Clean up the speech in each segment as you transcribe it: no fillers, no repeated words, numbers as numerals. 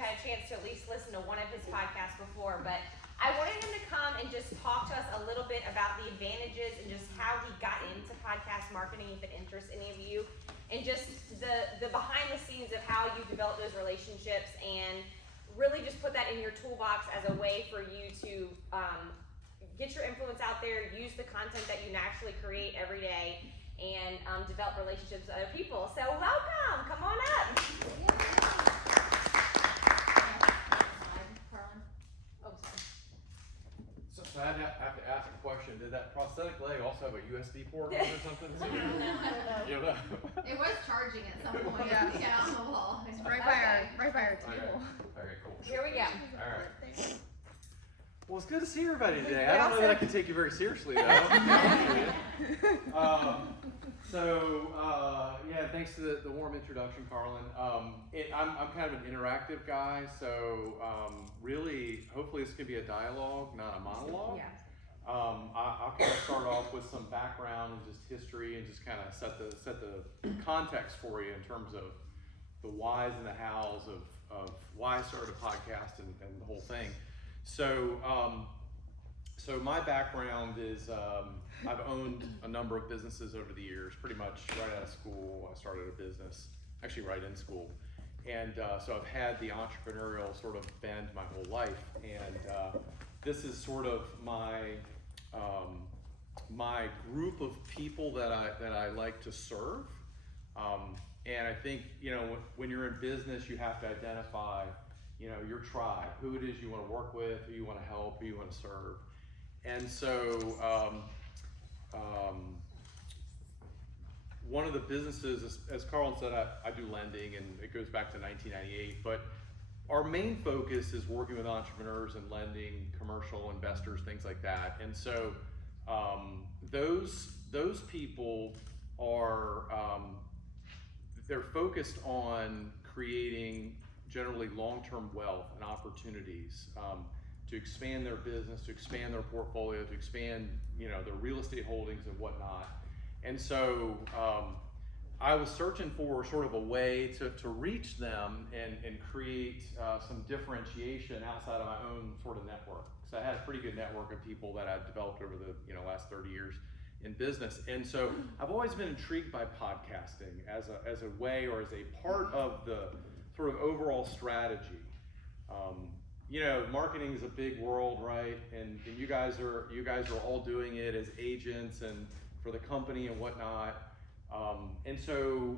you had a chance to at least listen to one of his podcasts before, but I wanted him to come and just talk to us a little bit about the advantages and just how he got into podcast marketing, if it interests any of you, and just the behind the scenes of how you develop those relationships and really just put that in your toolbox as a way for you to get your influence out there, use the content that you naturally create every day, and develop relationships with other people. So welcome, come on up. Oh, sorry. So I have to ask a question. Did that prosthetic leg also have a USB port on it or something? I don't know. You don't know? It was charging at some point. Yeah. On the wall. It's right by our table. Okay, cool. Here we go. All right. Well, it's good to see everybody today. I don't know that I can take you very seriously, though. Yeah, thanks to the warm introduction, Carlin. I'm kind of an interactive guy, so really, hopefully this can be a dialogue, not a monologue. Yeah. I'll kind of start off with some background and just history and just kind of set the context for you in terms of the whys and the hows of why I started a podcast and the whole thing. So my background is I've owned a number of businesses over the years. Pretty much right out of school, I started a business, actually right in school, and so I've had the entrepreneurial sort of bend my whole life. And this is sort of my my group of people that I like to serve. And I think, you know, when you're in business, you have to identify, you know, your tribe, who it is you want to work with, who you want to help, who you want to serve. And so one of the businesses, as Carl said, I do lending, and it goes back to 1998, but our main focus is working with entrepreneurs and lending, commercial investors, things like that. And so those people are, they're focused on creating generally long-term wealth and opportunities to expand their business, to expand their portfolio, to expand, you know, their real estate holdings and whatnot. And so I was searching for sort of a way to reach them and create some differentiation outside of my own sort of network. So I had a pretty good network of people that I've developed over the last 30 years in business. And so I've always been intrigued by podcasting as a way or as a part of the sort of overall strategy. You know, marketing is a big world, right? And you guys are all doing it as agents and for the company and whatnot. And so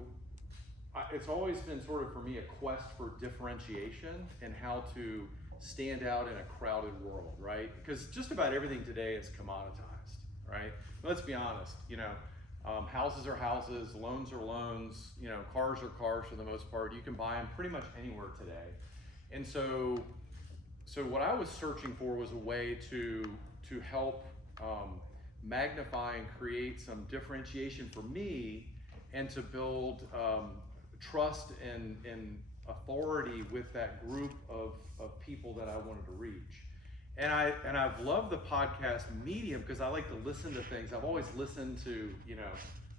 it's always been sort of for me a quest for differentiation and how to stand out in a crowded world, right? Because just about everything today is commoditized, right? Let's be honest, you know, houses are houses, loans are loans, you know, cars are cars for the most part. You can buy them pretty much anywhere today. And so what I was searching for was a way to help magnify and create some differentiation for me and to build trust and authority with that group of people that I wanted to reach. And I've loved the podcast medium because I like to listen to things. I've always listened to, you know,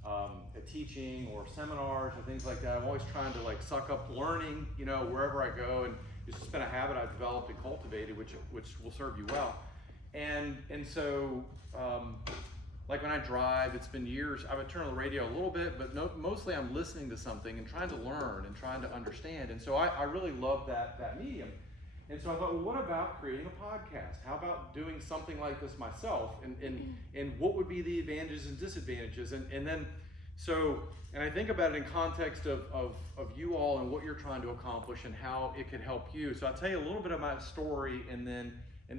a teaching or seminars or things like that. I'm always trying to like suck up learning, you know, wherever I go, and it's just been a habit I've developed and cultivated, which will serve you well. And so like when I drive, it's been years, I would turn on the radio a little bit, but mostly I'm listening to something and trying to learn and trying to understand. And so I really love that medium. And so I thought, well, what about creating a podcast? How about doing something like this myself? And what would be the advantages and disadvantages? And I think about it in context of you all and what you're trying to accomplish and how it could help you. So I'll tell you a little bit of my story and then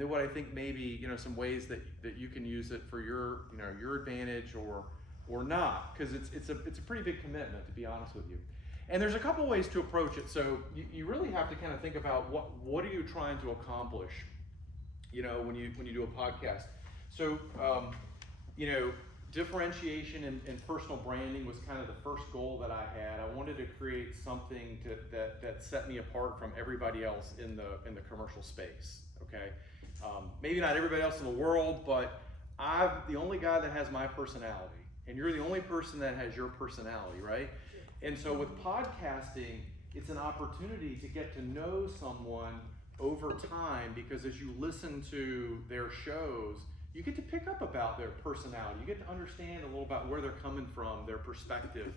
what I think maybe, you know, some ways that you can use it for your advantage or not, because it's a pretty big commitment, to be honest with you. And there's a couple ways to approach it. So you really have to kind of think about what are you trying to accomplish, you know, when you do a podcast. So you know, differentiation and personal branding was kind of the first goal that I had. I wanted to create something that set me apart from everybody else in the commercial space. Okay, maybe not everybody else in the world, but I'm the only guy that has my personality, and you're the only person that has your personality, right? And so with podcasting, it's an opportunity to get to know someone over time, because as you listen to their shows, you get to pick up about their personality. You get to understand a little about where they're coming from, their perspective.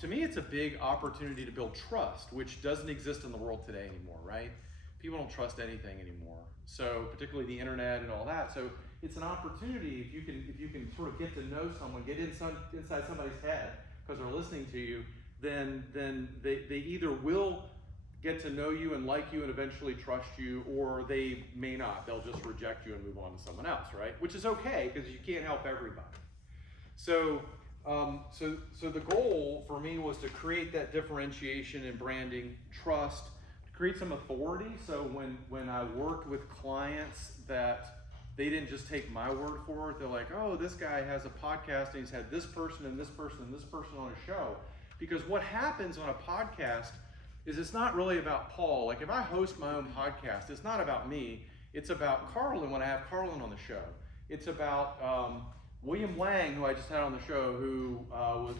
To me, it's a big opportunity to build trust, which doesn't exist in the world today anymore, right? People don't trust anything anymore. So particularly the internet and all that. So it's an opportunity, if you can sort of get to know someone, get inside somebody's head because they're listening to you, then they either will get to know you and like you and eventually trust you, or they may not. They'll just reject you and move on to someone else, right? Which is okay, because you can't help everybody. So the goal for me was to create that differentiation in branding, trust, to create some authority. So when I worked with clients, that they didn't just take my word for it. They're like, oh, this guy has a podcast and he's had this person and this person and this person on a show. Because what happens on a podcast is it's not really about Paul. Like if I host my own podcast, it's not about me. It's about Carlin when I have Carlin on the show. It's about William Wang, who I just had on the show, who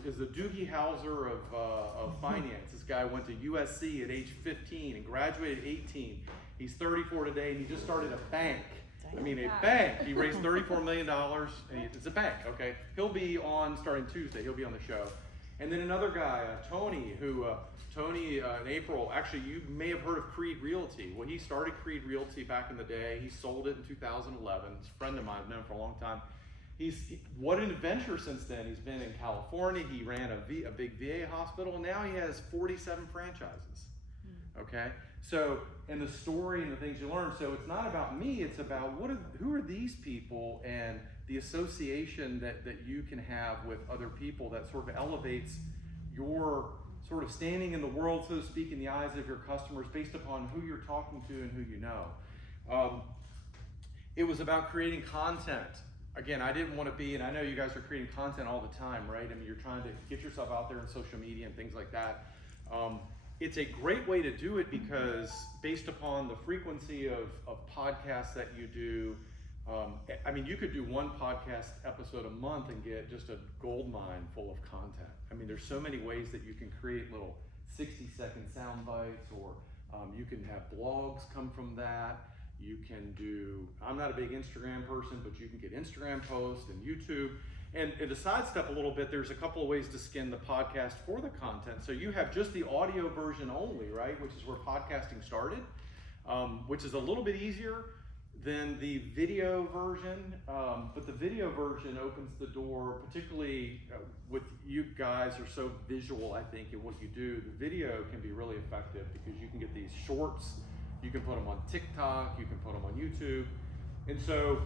is the Doogie Howser of finance. This guy went to USC at age 15 and graduated at 18. He's 34 today, and he just started a bank. I mean, a bank. He raised $34 million, and it's a bank, okay? He'll be on, starting Tuesday, he'll be on the show. And then another guy, Tony, who, in April, actually, you may have heard of Creed Realty. Well, he started Creed Realty back in the day. He sold it in 2011. He's a friend of mine. I've known him for a long time. What an adventure since then. He's been in California. He ran a big VA hospital, and now he has 47 franchises, okay? So, and the story and the things you learn. So it's not about me, it's about who are these people, and the association that you can have with other people that sort of elevates your sort of standing in the world, so to speak, in the eyes of your customers based upon who you're talking to and who you know. It was about creating content. Again, I didn't want to be, and I know you guys are creating content all the time, right? I mean, you're trying to get yourself out there in social media and things like that. It's a great way to do it because based upon the frequency of podcasts that you do, I mean, you could do one podcast episode a month and get just a gold mine full of content. I mean, there's so many ways that you can create little 60-second sound bites, or you can have blogs come from that. You can do, I'm not a big Instagram person, but you can get Instagram posts and YouTube. And to sidestep a little bit, there's a couple of ways to skin the podcast for the content. So you have just the audio version only, right? Which is where podcasting started, which is a little bit easier than the video version. But the video version opens the door, particularly with you guys are so visual, I think, in what you do. The video can be really effective because you can get these shorts. You can put them on TikTok, you can put them on YouTube. And so,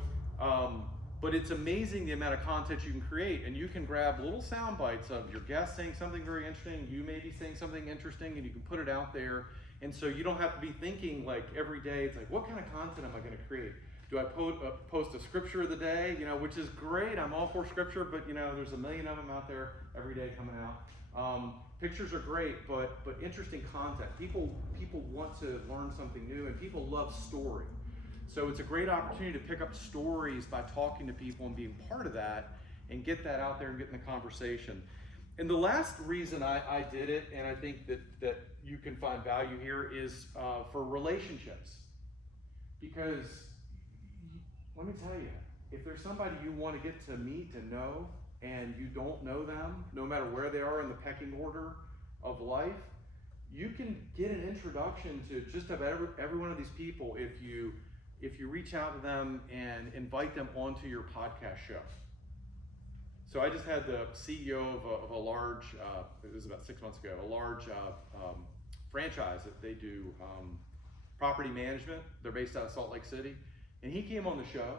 but it's amazing the amount of content you can create, and you can grab little sound bites of your guest saying something very interesting, you may be saying something interesting, and you can put it out there. And so you don't have to be thinking like every day, it's like, what kind of content am I gonna create? Do I post a scripture of the day, which is great, I'm all for scripture, but there's a million of them out there every day coming out. Pictures are great, but interesting content. People want to learn something new, and people love story. So it's a great opportunity to pick up stories by talking to people and being part of that and get that out there and get in the conversation. And the last reason I did it, and I think that you can find value here, is for relationships. Because let me tell you, if there's somebody you want to get to meet and know, and you don't know them, no matter where they are in the pecking order of life, you can get an introduction to just about every one of these people if you reach out to them and invite them onto your podcast show. So I just had the CEO of a large, it was about 6 months ago, a large franchise that they do property management. They're based out of Salt Lake City. And he came on the show.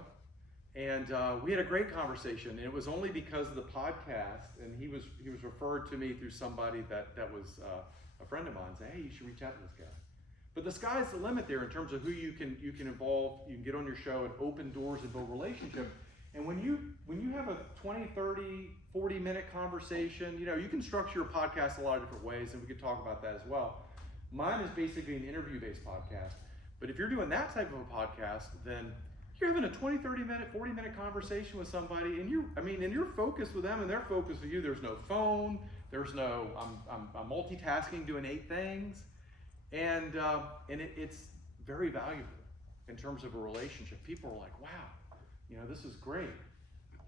And we had a great conversation, and it was only because of the podcast, and he was referred to me through somebody that was a friend of mine, saying, hey, you should reach out to this guy. But the sky's the limit there in terms of who you can involve, you can get on your show and open doors and build relationship. And when you have a 20, 30, 40-minute conversation, you can structure your podcast a lot of different ways, and we could talk about that as well. Mine is basically an interview-based podcast. But if you're doing that type of a podcast, then you're having a 20, 30-minute, 40-minute conversation with somebody, and you're focused with them and they're focused with you. There's no phone, There's no, I'm multitasking, doing 8 things, and it's very valuable in terms of a relationship. People are like, wow, this is great.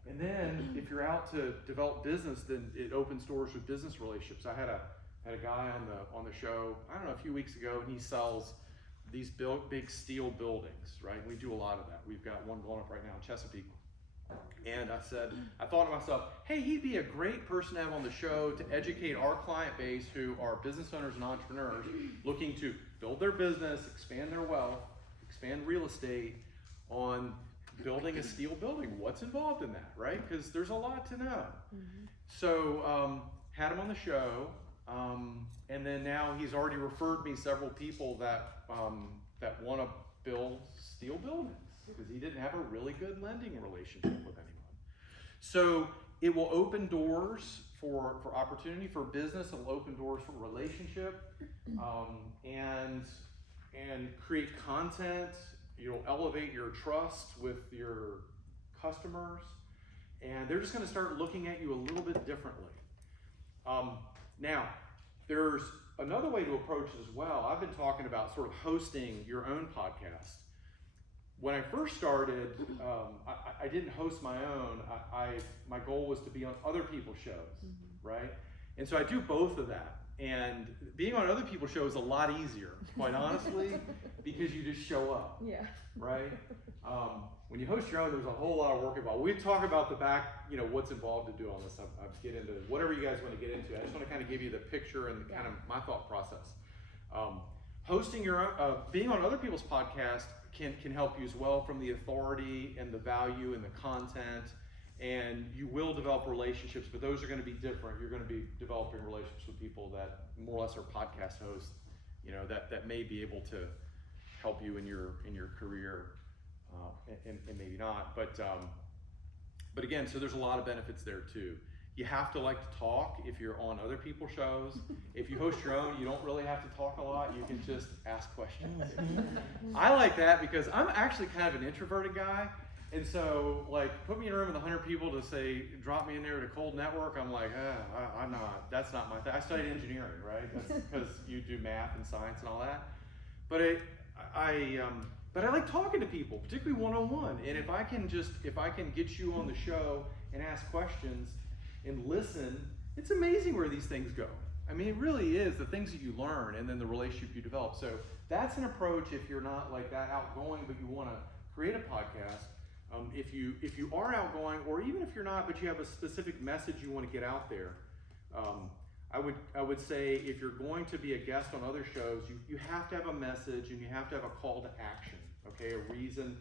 And then if you're out to develop business, then it opens doors with business relationships. I had a guy on the show, I don't know, a few weeks ago, and he sells these big steel buildings, right? We do a lot of that. We've got one going up right now in Chesapeake. And I thought to myself, hey, he'd be a great person to have on the show to educate our client base who are business owners and entrepreneurs looking to build their business, expand their wealth, expand real estate on building a steel building. What's involved in that, right? Because there's a lot to know. Mm-hmm. So had him on the show, and then now he's already referred me several people that want to build steel buildings because he didn't have a really good lending relationship with anyone. So it will open doors for opportunity for business. It will open doors for relationship, and create content. You'll elevate your trust with your customers, and they're just going to start looking at you a little bit differently. Now, there's another way to approach it as well. I've been talking about sort of hosting your own podcast. When I first started, I didn't host my own. My goal was to be on other people's shows, right? And so I do both of that. And being on other people's shows is a lot easier, quite honestly, because you just show up, right? When you host your own, there's a whole lot of work involved. We talk about the back, what's involved to do all this. I get into whatever you guys want to get into. I just want to kind of give you the picture and kind of my thought process. Hosting your own, being on other people's podcasts can help you as well from the authority and the value and the content, and you will develop relationships, but those are going to be different. You're going to be developing relationships with people that more or less are podcast hosts, that may be able to help you in your career, and maybe not. But again, so there's a lot of benefits there too. You have to like to talk if you're on other people's shows. If you host your own, you don't really have to talk a lot. You can just ask questions. I like that because I'm actually kind of an introverted guy. And so, put me in a room with 100 people to say, drop me in there to cold network. I'm like, I'm not. That's not my thing. I studied engineering, right? That's because you do math and science and all that. But I like talking to people, particularly one-on-one. And if I can get you on the show and ask questions and listen, it's amazing where these things go. I mean, it really is the things that you learn and then the relationship you develop. So that's an approach if you're not like that outgoing, but you want to create a podcast. If you are outgoing, or even if you're not, but you have a specific message you want to get out there, I would say if you're going to be a guest on other shows, you have to have a message and you have to have a call to action, okay? A reason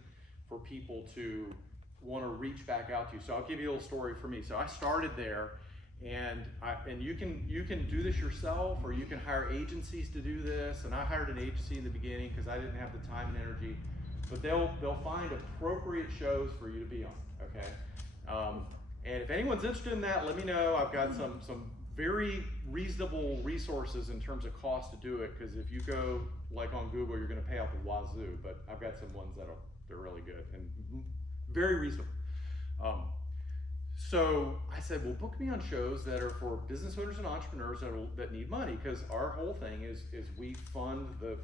for people to want to reach back out to you. So I'll give you a little story for me. So I started there, and you can do this yourself, or you can hire agencies to do this. And I hired an agency in the beginning because I didn't have the time and energy. But they'll find appropriate shows for you to be on, okay? And if anyone's interested in that, let me know. I've got some very reasonable resources in terms of cost to do it, because if you go on Google, you're going to pay out the wazoo. But I've got some ones they're really good and very reasonable. So I said, well, book me on shows that are for business owners and entrepreneurs that need money, because our whole thing is we fund the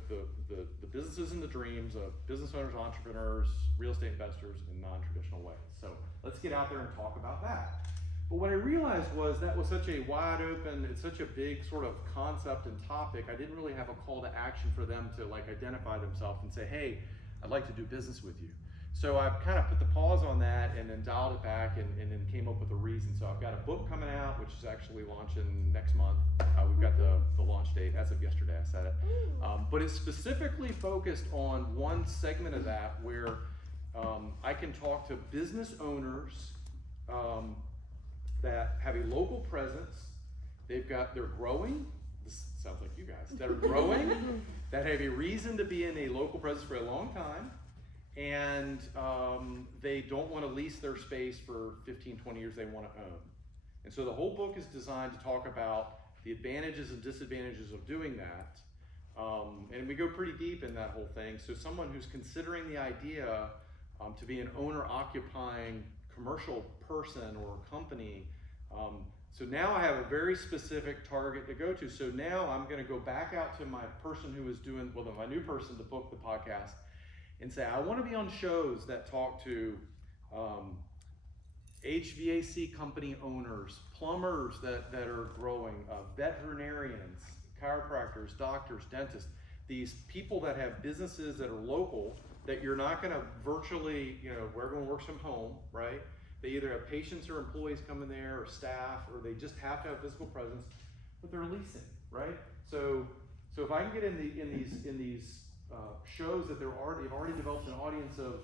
businesses and the dreams of business owners, entrepreneurs, real estate investors in non-traditional ways. So let's get out there and talk about that. But what I realized was that was such a wide open, it's such a big sort of concept and topic, I didn't really have a call to action for them to identify themselves and say, hey, I'd like to do business with you. So I've kind of put the pause on that and then dialed it back and then came up with a reason. So I've got a book coming out, which is actually launching next month. We've got the launch date as of yesterday, I said it. But it's specifically focused on one segment of that where I can talk to business owners that have a local presence. They're growing. This sounds like you guys. That are growing, that have a reason to be in a local presence for a long time. And they don't want to lease their space for 15, 20 years, they want to own. And so the whole book is designed to talk about the advantages and disadvantages of doing that. And we go pretty deep in that whole thing. So someone who's considering the idea to be an owner-occupying commercial person or company, So now I have a very specific target to go to. So now I'm going to go back out to my person who is doing, well, my new person to book the podcast and say, I want to be on shows that talk to HVAC company owners, plumbers that are growing, veterinarians, chiropractors, doctors, dentists, these people that have businesses that are local that you're not going to virtually, where everyone works from home, right? They either have patients or employees coming there or staff, or they just have to have physical presence, but they're leasing, right? So if I can get in these shows that they've already developed an audience of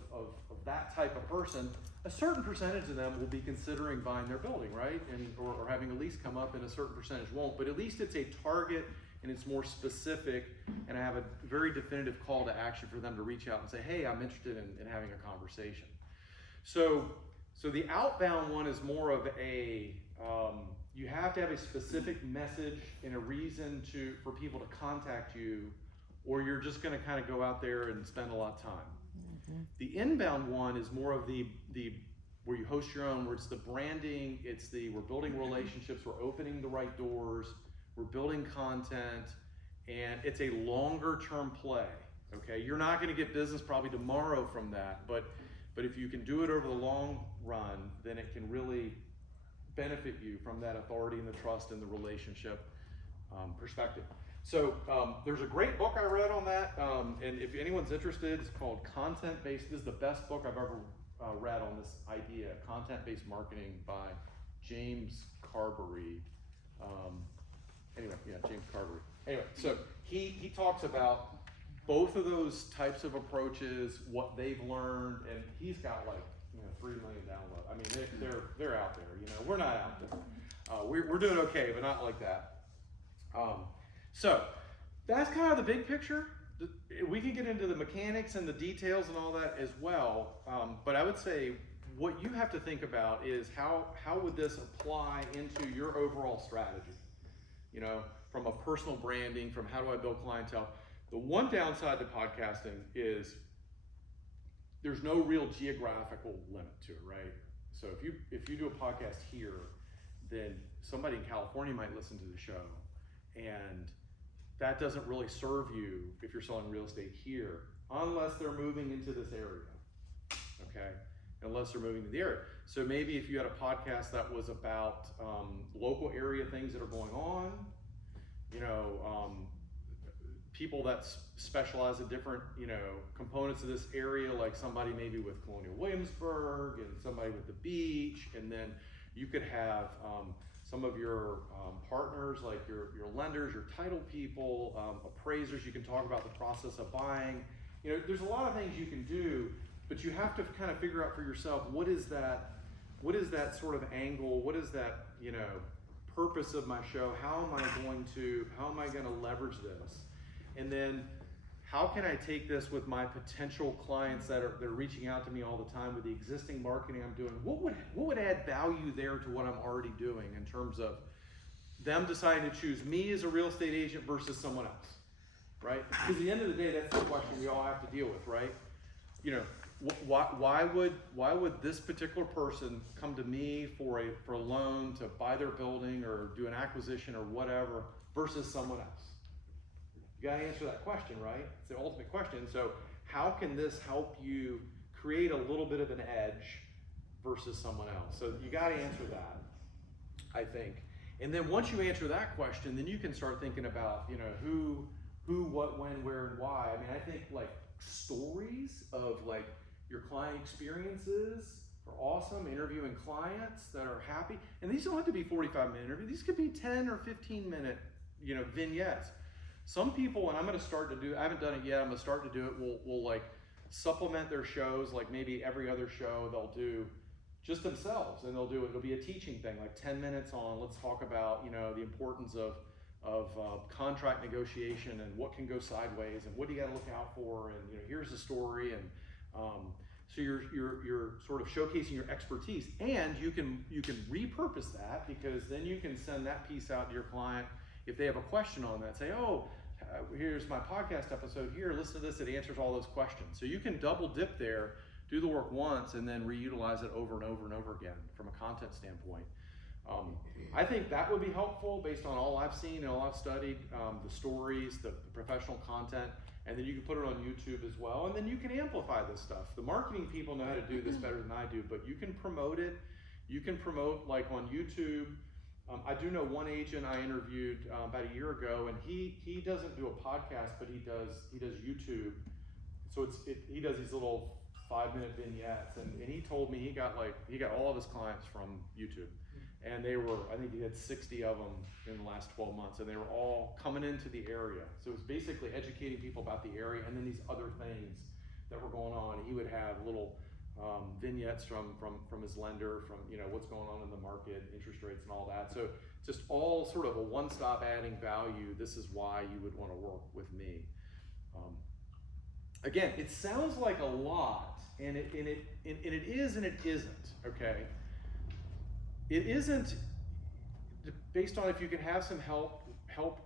that type of person, a certain percentage of them will be considering buying their building, right? Or having a lease come up, and a certain percentage won't. But at least it's a target and it's more specific, and I have a very definitive call to action for them to reach out and say, hey, I'm interested in having a conversation. So the outbound one is more of a, you have to have a specific message and a reason for people to contact you, or you're just gonna kind of go out there and spend a lot of time. Mm-hmm. The inbound one is more of the where you host your own, where it's the branding, we're building relationships, we're opening the right doors, we're building content, and it's a longer term play, okay? You're not gonna get business probably tomorrow from that, but if you can do it over the long run, then it can really benefit you from that authority and the trust and the relationship perspective. So there's a great book I read on that, and if anyone's interested, it's called Content-Based. This is the best book I've ever read on this idea, Content-Based Marketing by James Carberry. James Carberry. Anyway, so he talks about both of those types of approaches, what they've learned, and he's got 3 million downloads. I mean, they're out there. We're not out there. We're doing okay, but not like that. So that's kind of the big picture. We can get into the mechanics and the details and all that as well, but I would say what you have to think about is how would this apply into your overall strategy? From a personal branding, from how do I build clientele. The one downside to podcasting is there's no real geographical limit to it, right? So if you do a podcast here, then somebody in California might listen to the show, and that doesn't really serve you if you're selling real estate here, unless they're moving into this area, okay? Unless they're moving to the area. So maybe if you had a podcast that was about local area things that are going on, people that specialize in different, components of this area, like somebody maybe with Colonial Williamsburg and somebody with the beach, and then you could have some of your partners, like your lenders, your title people, appraisers. You can talk about the process of buying. There's a lot of things you can do, but you have to kind of figure out for yourself, what is that sort of angle? What is that, purpose of my show? How am I going to leverage this? And then how can I take this with my potential clients they're reaching out to me all the time with the existing marketing I'm doing? What would add value there to what I'm already doing in terms of them deciding to choose me as a real estate agent versus someone else, right? Because at the end of the day, that's the question we all have to deal with, right? Why would this particular person come to me for a loan to buy their building or do an acquisition or whatever versus someone else? You got to answer that question, right? It's the ultimate question. So how can this help you create a little bit of an edge versus someone else? So you got to answer that, I think. And then once you answer that question, then you can start thinking about, who, what, when, where, and why. I mean, I think stories of your client experiences are awesome. Interviewing clients that are happy, and these don't have to be 45-minute interviews. These could be 10 or 15-minute, vignettes. Some people, and I'm going to start to do, I haven't done it yet, I'm going to start to do it, will supplement their shows, maybe every other show they'll do just themselves, and it'll be a teaching thing, 10 minutes on, let's talk about, the importance of contract negotiation and what can go sideways and what do you got to look out for, and here's the story, and so you're sort of showcasing your expertise, and you can repurpose that, because then you can send that piece out to your client if they have a question on that. Say, here's my podcast episode here, listen to this, it answers all those questions. So you can double dip there, do the work once, and then reutilize it over and over and over again from a content standpoint. I think that would be helpful based on all I've seen and all I've studied, the stories, the professional content, and then you can put it on YouTube as well, and then you can amplify this stuff. The marketing people know how to do this better than I do, but you can promote it. You can promote like on YouTube. I do know one agent I interviewed about a year ago, and he doesn't do a podcast, but he does YouTube. So he does these little 5-minute vignettes, and he told me he got all of his clients from YouTube, and I think he had 60 of them in the last 12 months, and they were all coming into the area. So it was basically educating people about the area, and then these other things that were going on. He would have little vignettes from his lender, from what's going on in the market, interest rates and all that. So just all sort of a one-stop adding value. This is why you would want to work with me. Again, it sounds like a lot, and it is and it isn't. Okay, it isn't based on if you can have some help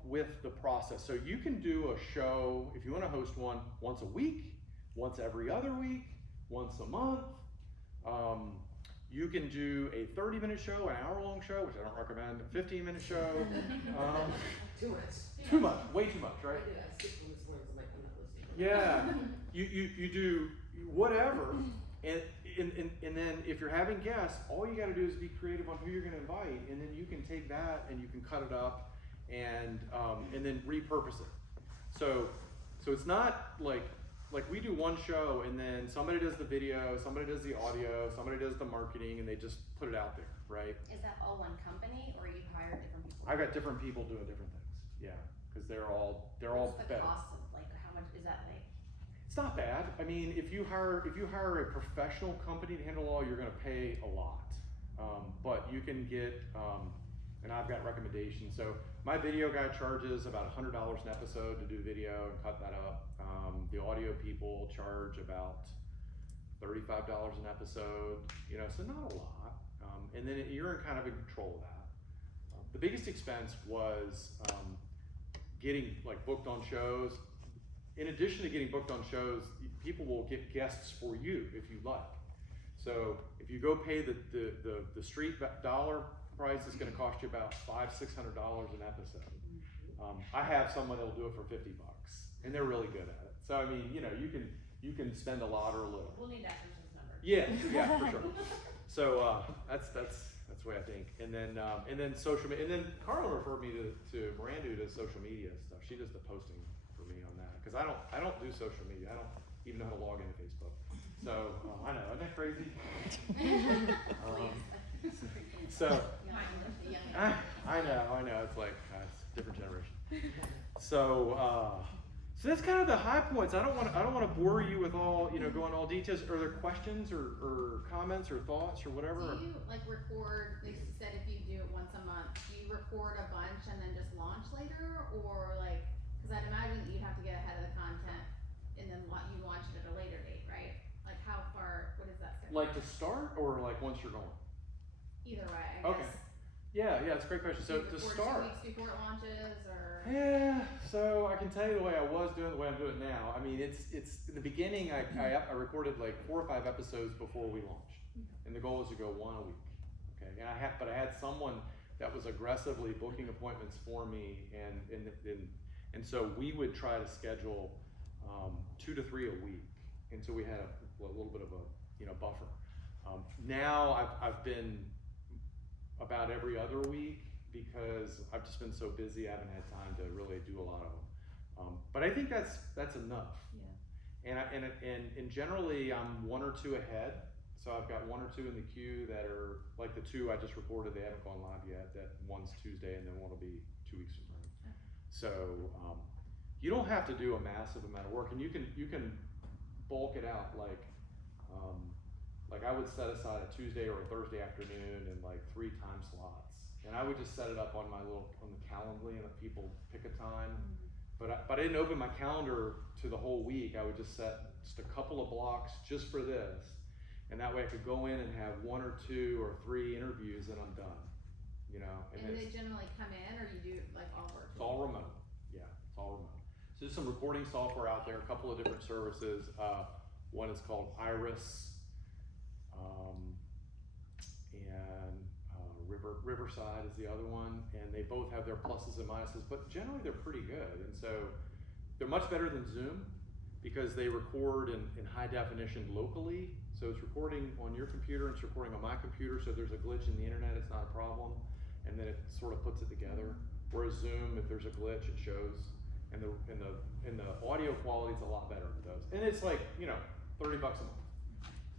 with the process. So you can do a show if you want to host one once a week, once every other week, once a month. You can do a 30-minute show, an hour-long show, which I don't recommend, a 15-minute show. Too much, way too much, right? Yeah, you do whatever, and then if you're having guests, all you got to do is be creative on who you're going to invite, and then you can take that and you can cut it up and then repurpose it. So it's not like we do one show and then somebody does the video, somebody does the audio, somebody does the marketing, and they just put it out there, right? Is that all one company, or you hire different people? I've got different people doing different things, yeah, because they're all What's the better. cost of, like, how much is that, like? It's not bad. I mean, if you hire a professional company to handle all, you're going to pay a lot. But you can get, and I've got recommendations. So my video guy charges about $100 an episode to do video and cut that up. The audio people charge about $35 an episode. So not a lot. And then you're in kind of in control of that. The biggest expense was getting booked on shows. In addition to getting booked on shows, people will get guests for you if you like. So if you go pay the street dollar price, it's going to cost you about $500-600 an episode. I have someone that'll do it for $50, and they're really good at it. So I mean, you can spend a lot or a little. We'll need that person's number. Yeah, for sure. So that's the way I think. And then social media. And then Carla referred me to Miranda, who does social media stuff. She does the posting for me on that, because I don't do social media. I don't even know how to log into Facebook. So I know, isn't that crazy? So I know. It's like it's a different generation. So that's kind of the high points. I don't want to bore you with all go into all details. Are there questions or comments or thoughts or whatever? Do you record? Like you said, if you do it once a month, do you record a bunch and then just launch later, or because I'd imagine that you'd have to get ahead of the content and then you launch it at a later date, right? Like how far? What is that? Like to start or once you're going? Either way, I Okay. guess. Yeah, it's a great question. So to start. 2 weeks before it launches, or? Yeah, so I can tell you the way I was doing it, the way I'm doing it now. I mean, it's in the beginning, I recorded 4 or 5 episodes before we launched, and the goal was to go 1 a week. Okay, and I had someone that was aggressively booking appointments for me, and so we would try to schedule 2 to 3 a week, and so we had a little bit of a buffer. Now I've been about every other week, because I've just been so busy. I haven't had time to really do a lot of them. But I think that's enough. Yeah. And generally I'm 1 or 2 ahead. So I've got 1 or 2 in the queue that are like the 2 I just recorded. They haven't gone live yet. That one's Tuesday, and then one will be 2 weeks from now. Okay. So you don't have to do a massive amount of work, and you can bulk it out. Like I would set aside a Tuesday or a Thursday afternoon and 3 time slots. And I would just set it up on the Calendly and let people pick a time. But I didn't open my calendar to the whole week. I would just set just a couple of blocks just for this. And that way I could go in and have 1 or 2 or 3 interviews, and I'm done. And they generally come in, or you do all virtual? It's all remote. Yeah, it's all remote. So there's some recording software out there, a couple of different services. One is called Iris, and Riverside is the other one, and they both have their pluses and minuses, but generally they're pretty good. And so they're much better than Zoom because they record in high definition locally. So it's recording on your computer, it's recording on my computer, so if there's a glitch in the internet, it's not a problem. And then it sort of puts it together. Whereas Zoom, if there's a glitch, it shows. And the audio quality is a lot better with those. And it's like, you know, $30 a month,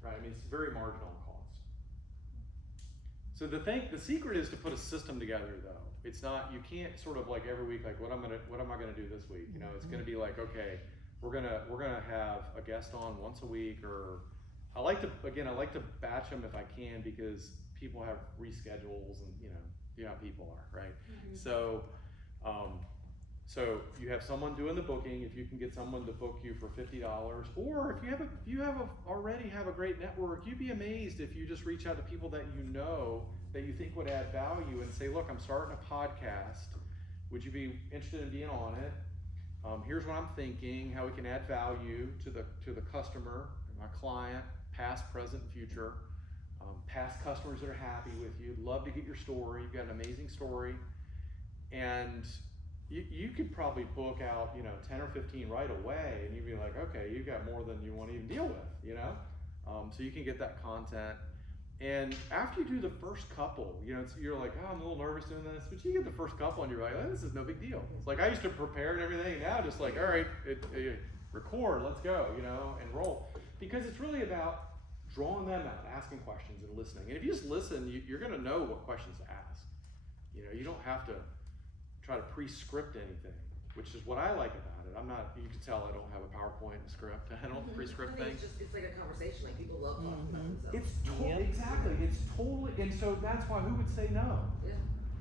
right? I mean, it's very marginal cost. So the secret is to put a system together, though. It's not, you can't sort of like every week, like what am I gonna do this week? You know, it's gonna be like, okay, we're gonna have a guest on once a week, or I like to batch them if I can, because people have reschedules, and you know how people are, right? So you have someone doing the booking. If you can get someone to book you for $50, or if you already have a great network, you'd be amazed if you just reach out to people that you know that you think would add value and say, look, I'm starting a podcast. Would you be interested in being on it? Here's what I'm thinking, how we can add value to the customer, my client, past, present, future. Past customers that are happy with you, love to get your story. You've got an amazing story, and you could probably book out, you know, 10 or 15 right away, and you'd be like, okay, you've got more than you want to even deal with, you know? So you can get that content. And after you do the first couple, you know, you're like, oh, I'm a little nervous doing this, but you get the first couple and you're like, oh, this is no big deal. It's like I used to prepare and everything, and now just like, all right, record, let's go, you know, and roll. Because it's really about drawing them out, asking questions and listening. And if you just listen, you're gonna know what questions to ask. You know, you don't have to try to pre-script anything, which is what I like about it. You can tell I don't have a PowerPoint and script. I don't pre-script things. It's like a conversation, like people love talking about themselves. It's exactly, it's totally, and so that's why, who would say no? Yeah,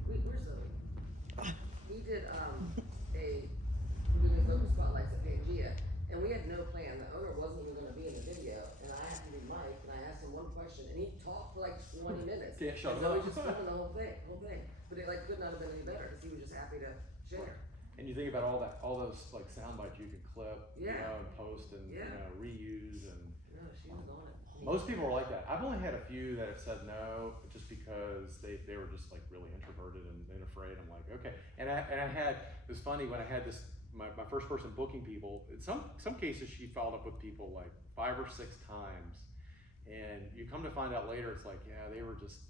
we're Zoe. We did we did focus spotlights at Pangea, and we had no plan. The owner wasn't even gonna be in the video, and I happened to be Mike, and I asked him one question, and he talked for like 20 minutes. Can't shut and him Zoe up. just filmed the whole thing. But it like could not have been any better, because he was just happy to share. And you think about all those like sound bites you can clip, you Yeah. know, and post and you know, reuse, and No, she was on it. most people are like that. I've only had a few that have said no, just because they were just like really introverted and afraid. I'm like, okay. And I had, it was funny when I had this, my first person booking people, in some cases she followed up with people like 5 or 6 times. And you come to find out later, it's like, yeah, they were just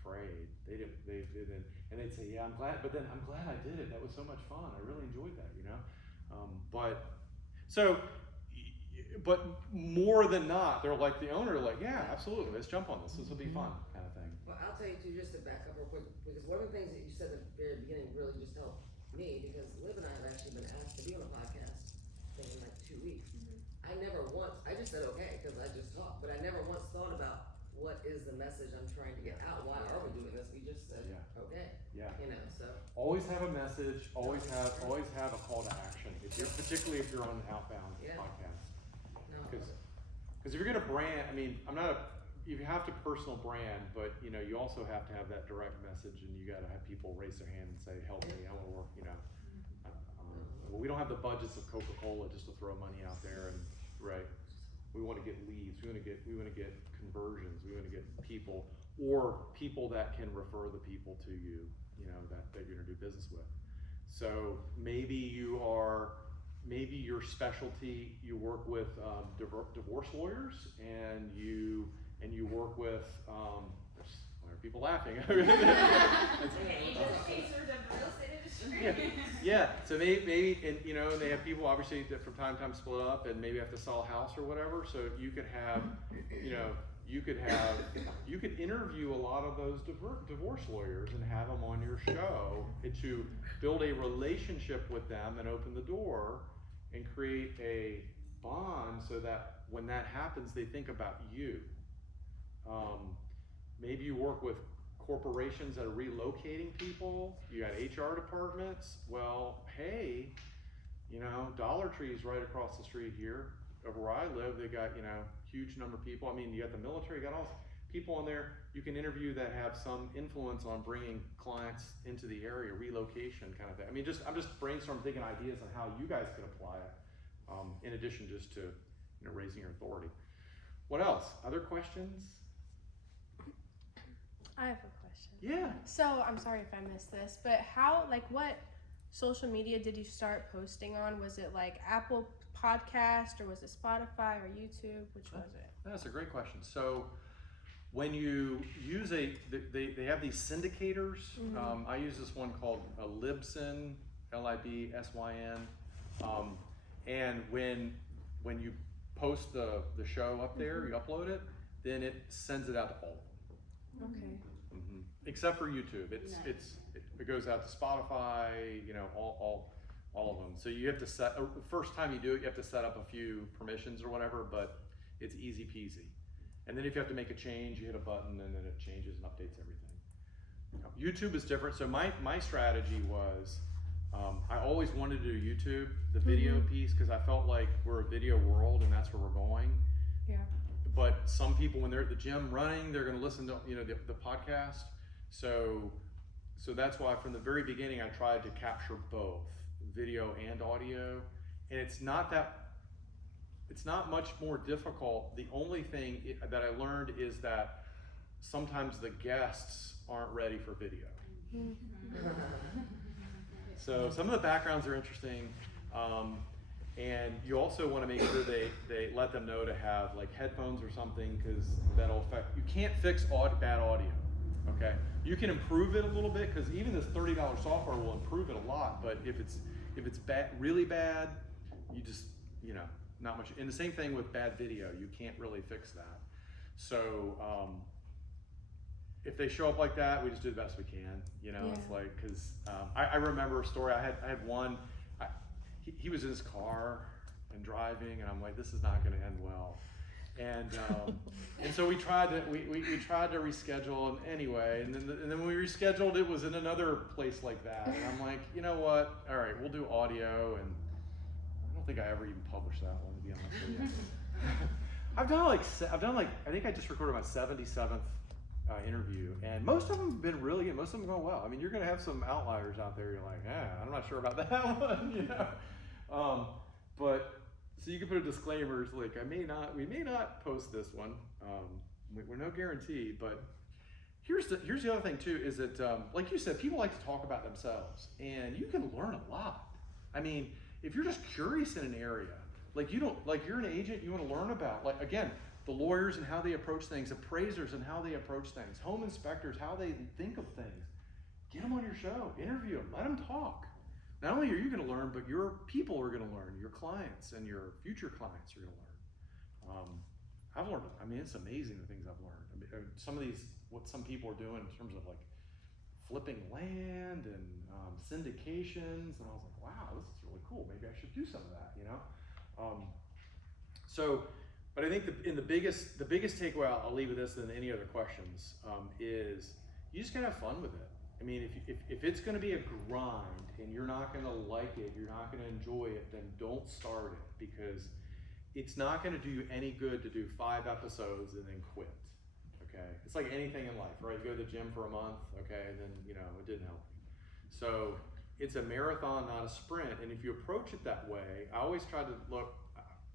afraid. They didn't, and they'd say, yeah, I'm glad I did it. That was so much fun. I really enjoyed that, you know? But more than not, they're like the owner, like, yeah, absolutely, let's jump on this. This will be fun, kind of thing. Well, I'll tell you too, just to back up real quick, because one of the things that you said at the very beginning really just helped me, because Liv and I have actually been asked to be on a podcast thing in like 2 weeks. I just said okay, because I just talked, but I never once thought about what is the message I'm trying to get out. Why are we doing this? We just said okay. Yeah. You know, so. Always have a message. Always have a call to action. Particularly if you're on an outbound podcast. No. Because if you're gonna brand, I mean, you have to personal brand, but you know, you also have to have that direct message, and you got to have people raise their hand and say, "Help me, I want to work." You know, we don't have the budgets of Coca-Cola just to throw money out there, and right. We want to get leads. We want to get conversions. We want to get people, or people that can refer the people to you. You know, that you're gonna do business with. So maybe your specialty, you work with divorce lawyers, and you work with why are people laughing? Angel chasers of the real estate industry. Yeah. So maybe, and you know, they have people obviously that from time to time split up, and maybe have to sell a house or whatever. So you could have, you know, you could interview a lot of those divorce lawyers and have them on your show to build a relationship with them and open the door and create a bond, so that when that happens, they think about you. Maybe you work with corporations that are relocating people. You got HR departments. Well, hey, you know, Dollar Tree's right across the street here. Over where I live, they got, you know, huge number of people. I mean, you got the military, you got all people on there you can interview that have some influence on bringing clients into the area, relocation kind of thing. I mean, I'm just brainstorming, thinking ideas on how you guys could apply it, in addition just to, you know, raising your authority. What else? Other questions? I have a question. question. Yeah. So I'm sorry if I missed this, but what social media did you start posting on? Was it like Apple Podcast, or was it Spotify or YouTube? Which was it? That's a great question. So when you use they have these syndicators. I use this one called Libsyn, Libsyn. And when you post the show up there, you upload it, then it sends it out to all of them. Okay. Except for YouTube. It goes out to Spotify, all of them. So you have to the first time you do it, you have to set up a few permissions or whatever, but it's easy peasy. And then if you have to make a change, you hit a button and then it changes and updates everything. YouTube is different. So my strategy was, I always wanted to do YouTube, the video piece, because I felt like we're a video world and that's where we're going. Yeah. But some people, when they're at the gym running, they're going to listen to the podcast. So that's why from the very beginning I tried to capture both video and audio, and it's not much more difficult. The only thing that I learned is that sometimes the guests aren't ready for video. So some of the backgrounds are interesting, and you also want to make sure they let them know to have like headphones or something, because that'll affect. You can't fix bad audio. Okay, you can improve it a little bit, because even this $30 software will improve it a lot. But if it's bad, really bad, you just not much. And the same thing with bad video, you can't really fix that. So if they show up like that, we just do the best we can. It's like, because I remember a story. I had one. He was in his car and driving, and I'm like, this is not going to end well. And so we tried to reschedule anyway, and then when we rescheduled, it was in another place like that. And I'm like, you know what? All right, we'll do audio. And I don't think I ever even published that one, to be honest with you. I've done like I think I just recorded my 77th interview, and most of them have been really good. Most of them go well. I mean, you're gonna have some outliers out there. You're like, I'm not sure about that one, but. So you can put a disclaimer like we may not post this one. We're no guarantee, but here's the other thing too, is that like you said, people like to talk about themselves, and you can learn a lot. I mean, if you're just curious in an area, you're an agent, you want to learn about, like, again, the lawyers and how they approach things, appraisers and how they approach things, home inspectors, how they think of things. Get them on your show, interview them, let them talk. Not only are you going to learn, but your people are going to learn. Your clients and your future clients are going to learn. I've learned. I mean, it's amazing the things I've learned. I mean, some of these, what some people are doing in terms of like flipping land and syndications, and I was like, wow, this is really cool. Maybe I should do some of that, But I think the biggest takeaway I'll leave with this than any other questions is you just gotta have fun with it. I mean, if it's going to be a grind and you're not going to like it, you're not going to enjoy it, then don't start it, because it's not going to do you any good to do 5 episodes and then quit. Okay, it's like anything in life, right? You go to the gym for a month, okay, and then it didn't help you. So it's a marathon, not a sprint. And if you approach it that way, I always try to look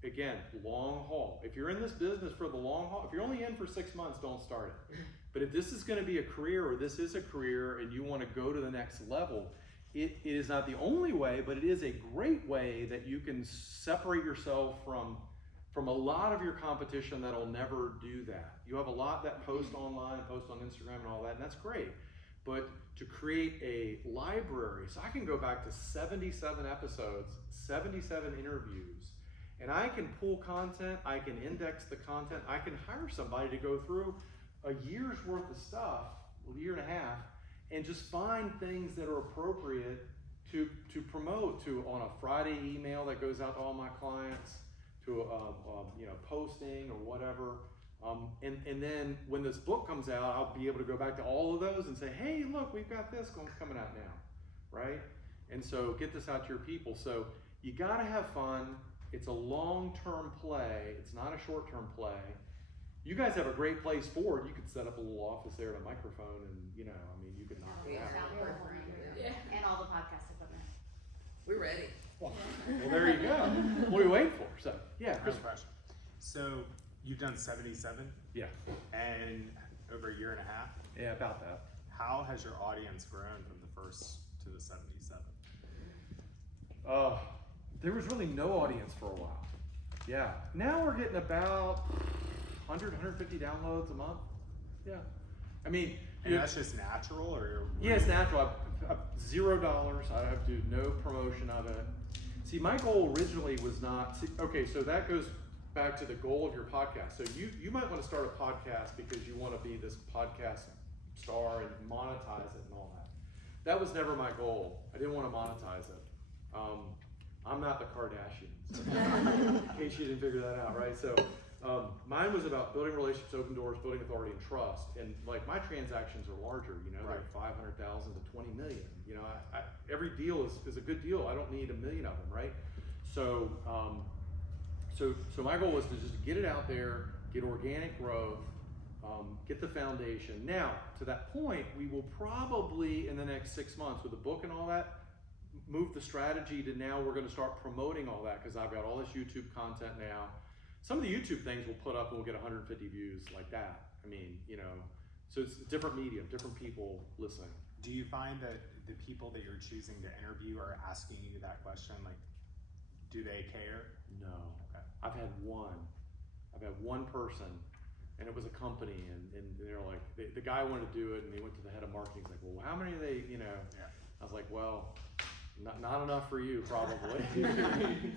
again, long haul. If you're in this business for the long haul, if you're only in for 6 months, don't start it. But if this is going to be a career, or this is a career, and you want to go to the next level, it is not the only way, but it is a great way that you can separate yourself from a lot of your competition that'll never do that. You have a lot that post online, post on Instagram and all that, and that's great. But to create a library, so I can go back to 77 episodes, 77 interviews, and I can pull content, I can index the content, I can hire somebody to go through a year's worth of stuff, a year and a half, and just find things that are appropriate to promote on a Friday email that goes out to all my clients, to posting or whatever. And then when this book comes out, I'll be able to go back to all of those and say, hey, look, we've got this coming out now, right? And so get this out to your people. So you gotta have fun. It's a long-term play. It's not a short-term play. You guys have a great place for it. You could set up a little office there and a microphone, and you could knock it out. And all the podcast equipment. We're ready. Well, there you go. What are we waiting for? So, yeah, Chris. Question. So you've done 77? Yeah. And over a year and a half? Yeah, about that. how has your audience grown from the first to the 77? There was really no audience for a while. Yeah. Now we're getting about 100, 150 downloads a month. Yeah. I mean, And that's just natural, or yeah, it's natural. $0. I have to do no promotion of it. See, my goal originally was not. Okay, so that goes back to the goal of your podcast. So you might want to start a podcast because you want to be this podcast star and monetize it and all that. That was never my goal. I didn't want to monetize it. I'm not the Kardashians, in case you didn't figure that out, right? So mine was about building relationships, open doors, building authority and trust. And like my transactions are larger, you know, Right. they're 500,000 to 20 million. You know, every deal is a good deal. I don't need a million of them, right? So, so my goal was to just get it out there, get organic growth, get the foundation. Now, to that point, we will probably in the next 6 months with the book and all that, move the strategy to now we're going to start promoting all that because I've got all this YouTube content now. Some of the YouTube things we'll put up and we'll get 150 views like that. I mean, you know, so it's different medium, different people listening. do you find that the people that you're choosing to interview are asking you that question? Like, do they care? No. Okay. I've had one person, and it was a company, and they're like, the guy wanted to do it, and he went to the head of marketing. He's like, well, how many are they, you know? Yeah. I was like, well, not enough for you, probably.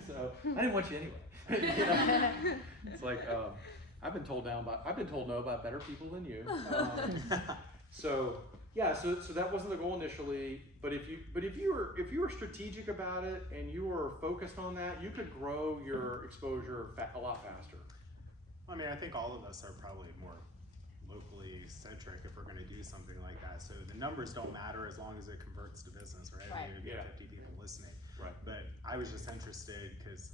So I didn't want you anyway. You know? It's like I've been told no about better people than you. So yeah, so that wasn't the goal initially. But if you were strategic about it and you were focused on that, you could grow your exposure a lot faster. I mean, I think all of us are probably more locally centric if we're going to do something like that. So the numbers don't matter as long as it converts to business, right? Right. You get Yeah. 50 people listening. Right. But I was just interested because,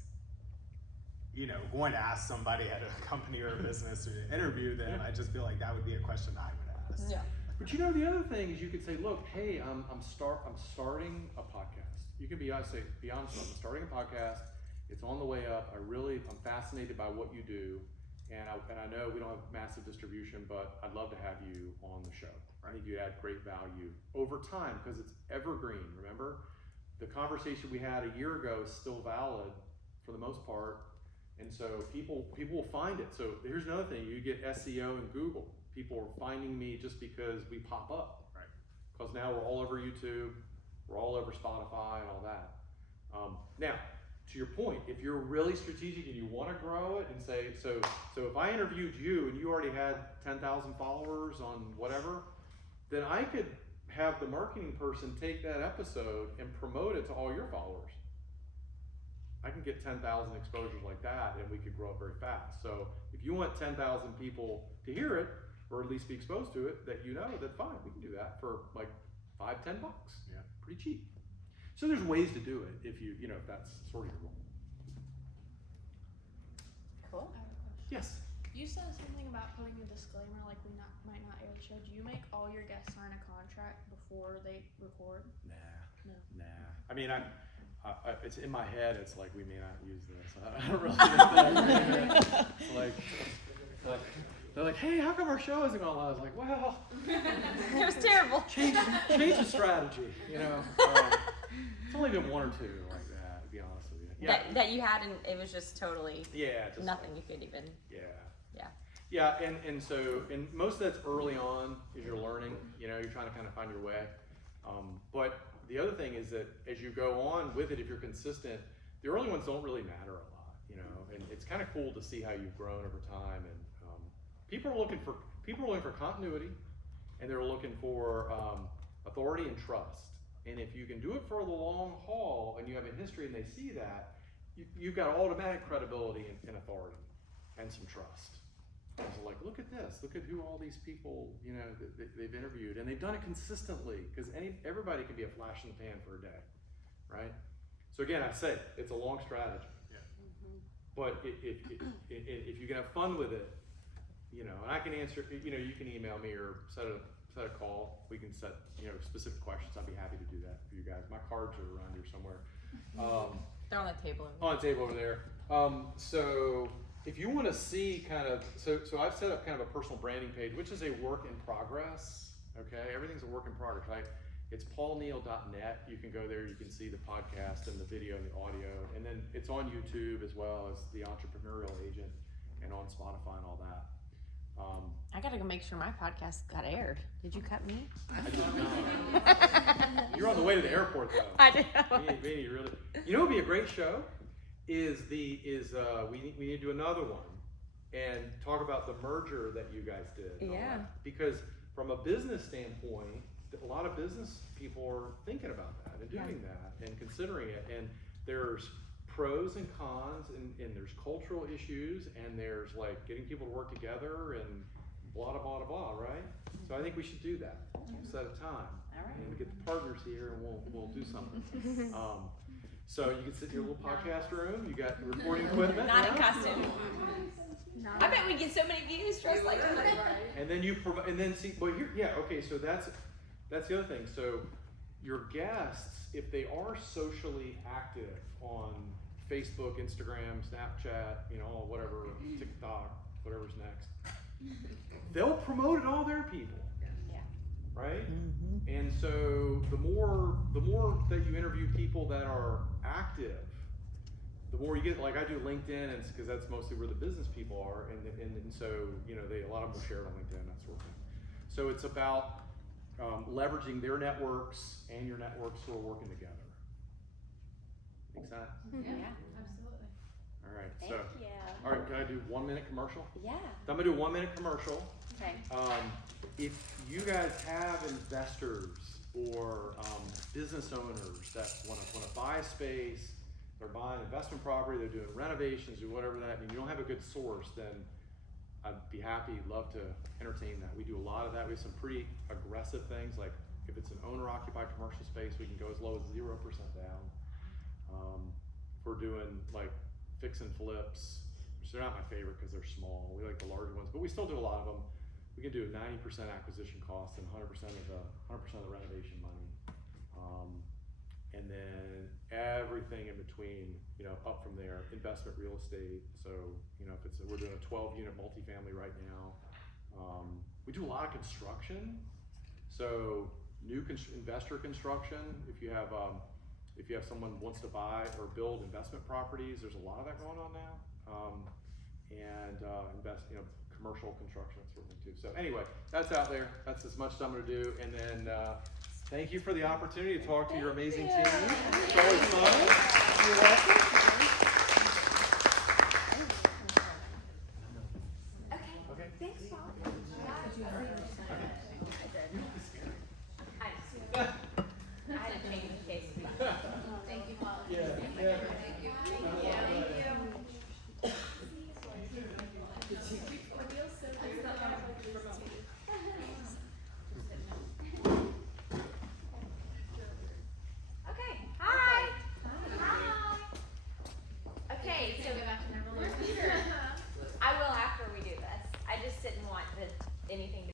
you know, going to ask somebody at a company or a business to interview them, I just feel like that would be a question I would ask. Yeah. But you know, the other thing is you could say, look, hey, I'm starting a podcast. You can be honest with them. I'm starting a podcast. It's on the way up. I'm fascinated by what you do. And I know we don't have massive distribution, but I'd love to have you on the show. I think you add great value over time because it's evergreen. Remember, the conversation we had a year ago is still valid for the most part. And so people will find it. So here's another thing: you get SEO in Google. People are finding me just because we pop up, Right? because now we're all over YouTube, we're all over Spotify and all that. Now, to your point, if you're really strategic and you want to grow it and say, so if I interviewed you and you already had 10,000 followers on whatever, then I could have the marketing person take that episode and promote it to all your followers. I can get 10,000 exposures like that and we could grow it very fast. So if you want 10,000 people to hear it, or at least be exposed to it, that you know, that's fine. We can do that for like $5-10. Yeah. Pretty cheap. So there's ways to do it if if that's sort of your goal. Cool. I have a question. Yes. You said something about putting a disclaimer, like we might not air the show. Do you make all your guests sign a contract before they record? Nah. I mean, it's in my head. It's like we may not use this. I don't really. It's like they're like, hey, how come our show isn't going live? I was like, well, It was terrible. change the strategy. You know, it's only been one or two like that. To be honest with you. Yeah. That you had, and it was just totally Yeah. Just nothing you could even. Yeah, and so most of that's early on as you're learning, you're trying to kind of find your way. But the other thing is that as you go on with it, if you're consistent, the early ones don't really matter a lot, and it's kind of cool to see how you've grown over time. And people are looking for continuity, and they're looking for authority and trust. And if you can do it for the long haul, and you have a history, and they see that, you've got automatic credibility and authority, and some trust. So like, look at this. Look at who all these people, they've interviewed, and they've done it consistently. Because everybody can be a flash in the pan for a day, right? So again, I say it's a long strategy. Yeah. But if you can have fun with it, and I can answer. You can email me or set a call. We can set specific questions. I'd be happy to do that for you guys. My cards are around here somewhere. They're on the table. On the table over there. So if you want to see kind of, so I've set up kind of a personal branding page, which is a work in progress. okay? Everything's a work in progress, right? It's paulneal.net. You can go there, you can see the podcast and the video and the audio. And then it's on YouTube as well as the Entrepreneurial Agent and on Spotify and all that. I gotta go make sure my podcast got aired. Did you cut me? I did not. You're on the way to the airport though. I did. We need really. You know what would be a great show? We need to do another one and talk about the merger that you guys did. and all Yeah. that. Because from a business standpoint, a lot of business people are thinking about that and doing that and considering it. And there's pros and cons and there's cultural issues and there's like getting people to work together and blah, blah, blah, blah, right? So I think we should do that. Set a time. All right. And get the partners here and we'll do something. So you can sit in your little podcast room, you got the recording equipment. Not in yeah? costume. I bet we get so many views dressed like that. And then so that's the other thing. So your guests, if they are socially active on Facebook, Instagram, Snapchat, whatever, TikTok, whatever's next, they'll promote it all their people. Yeah. Right? And so the more that you interview people that are active, the more you get. Like I do LinkedIn, and because that's mostly where the business people are, and so a lot of them are shared on LinkedIn, that sort of thing. So it's about leveraging their networks and your networks who are working together. Make sense? Yeah, absolutely. All right. Thank So, you. all right. Can I do 1 minute commercial? Yeah. So I'm gonna do a 1 minute commercial. Okay. If you guys have investors or business owners that want to buy a space, they're buying investment property, they're doing renovations or whatever that, and you don't have a good source, then I'd be happy, love to entertain that. We do a lot of that. We have some pretty aggressive things, like if it's an owner-occupied commercial space, we can go as low as 0% down. If we're doing like fix and flips, which they're not my favorite because they're small. We like the larger ones, but we still do a lot of them. We can do 90% acquisition cost and 100% of the renovation money, and then everything in between. Up from there, investment real estate. So if we're doing a 12-unit multifamily right now. We do a lot of construction. So new investor construction. If you have someone who wants to buy or build investment properties, there's a lot of that going on now. And commercial construction, that sort of thing too. So anyway, that's out there. That's as much as I'm going to do. And then thank you for the opportunity to talk to your amazing team. It's always fun.